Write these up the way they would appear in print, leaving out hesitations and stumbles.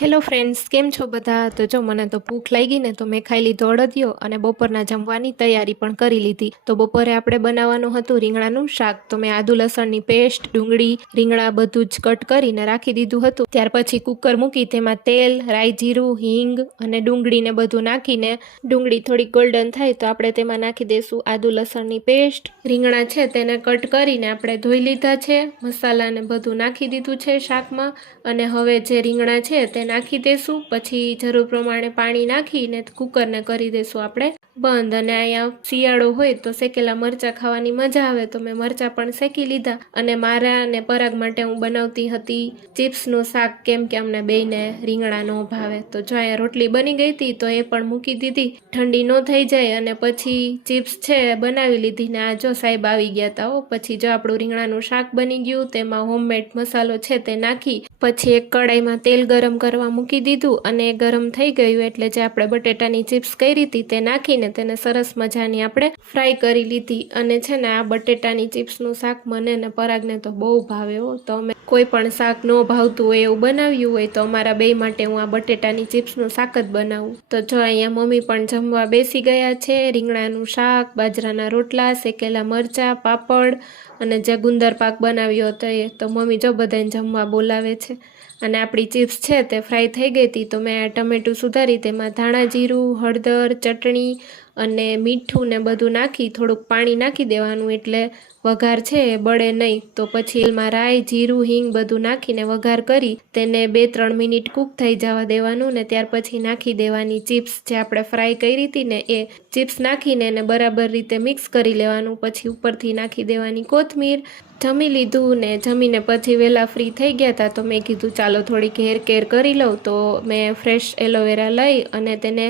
Hello friends, કેમ છો બધા? તો જો મને તો ભૂખ લાગી ને તો મેં ખાઈ લીધો અડદિયો અને બપોરના જમવાની તૈયારી પણ કરી લીધી. તો બપોરે આપણે બનાવવાનું હતું રીંગણાનું શાક. તો મેં આદુ લસણની પેસ્ટ, ડુંગળી, રીંગણા બધું જ કટ કરીને રાખી દીધું હતું. ત્યાર પછી કુકર મૂકી તેમાં તેલ, રાઈ, જીરું, હિંગ અને ડુંગળીને બધું નાખીને ડુંગળી થોડીક ગોલ્ડન થાય તો આપણે તેમાં નાખી દઈશું આદુ લસણની પેસ્ટ. રીંગણા છે તેને કટ કરીને આપણે ધોઈ લીધા છે, મસાલાને બધું નાખી દીધું છે શાકમાં. અને હવે જે રીંગણા છે તે નાખી દેશું. પછી જરૂર પ્રમાણે પાણી નાખીને કુકરને કરી દેશું આપણે બંધ. અને અહીંયા શિયાળો હોય તો શેકેલા મરચાં ખાવાની મજા આવે, તો મેં મરચાં પણ શેકી લીધા. અને મારા અને પરાગ માટે હું બનાવતી હતી ચિપ્સનું શાક, કેમ કે અમને બેયને રીંગણા ન ભાવે. તો જો અહીંયા રોટલી બની ગઈ હતી તો એ પણ મૂકી દીધી ઠંડી ન થઈ જાય. અને પછી ચિપ્સ છે બનાવી લીધી ને આ જો સાહેબ આવી ગયા હતા. પછી જો આપણું રીંગણાનું શાક બની ગયું. તેમાં હોમમેડ મસાલો છે તે નાખી પછી એક કડાઈમાં તેલ ગરમ કરવા મૂકી દીધું. અને ગરમ થઈ ગયું એટલે જે આપણે બટેટાની ચિપ્સ કરી હતી તે નાખીને તેને સરસ મજાની આપણે ફ્રાય કરી લીધી. અને છે ને આ બટેટાની ચિપ્સનું શાક મને ને પરાગને તો બહુ ભાવે હો. તો અમે કોઈ પણ શાક ન ભાવતું હોય એવું બનાવ્યું હોય તો અમારા બે માટે હું આ બટેટાની ચિપ્સનું શાક જ બનાવું. તો જો અહીંયા મમ્મી પણ જમવા બેસી ગયા છે. રીંગણાનું શાક, બાજરાના રોટલા, શેકેલા મરચાં, પાપડ અને જે ગુંદર પાક બનાવ્યો હતો એ. તો મમ્મી જો બધાને જમવા બોલાવે છે. અને આપણી ચિપ્સ છે તે ફ્રાય થઈ ગઈ હતી તો મેં ટમેટું સુધારી તેમાં ધાણા જીરું, હળદર, ચટણી અને મીઠું ને બધું નાખી થોડુંક પાણી નાખી દેવાનું એટલે વઘાર છે એ બળે નહીં. તો પછી એમાં રાઈ, જીરું, હિંગ બધું નાખીને વઘાર કરી તેને 2-3 મિનિટ કૂક થઈ જવા દેવાનું. ને ત્યાર પછી નાખી દેવાની ચિપ્સ જે આપણે ફ્રાય કરી હતી ને એ ચિપ્સ નાખીને એને બરાબર રીતે મિક્સ કરી લેવાનું. પછી ઉપરથી નાખી દેવાની કોથમીર. જમી લીધું ને જમીને પછી વહેલા ફ્રી થઈ ગયા હતા તો મેં કીધું ચાલો થોડીક હેર કેર કરી લઉં. તો મેં ફ્રેશ એલોવેરા લઈ અને તેને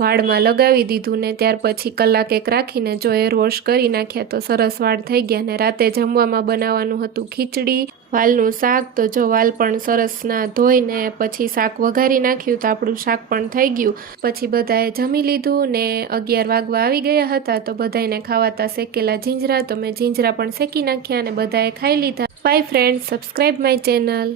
વાળમાં લગાવી દીધું. ને ત્યાર પછી કલાક એક રાખીને જો હેર વોશ કરી નાખ્યા તો સરસ વાળ થઈ ગયા. ને રાતે જમવામાં બનાવવાનું હતું ખીચડી, વાલનું શાક. તો જો વાલ પણ સરસના ધોઈને પછી શાક વઘારી નાખ્યું તો આપણું શાક પણ થઈ ગયું. પછી બધાએ જમી લીધું ને 11 વાગવા આવી ગયા હતા તો બધાને ખાવાતા શેકેલા જીંજરા. તો મેં જીંજરા પણ શેકી નાખ્યા અને બધાએ ખાઈ લીધા. By friends, subscribe my channel.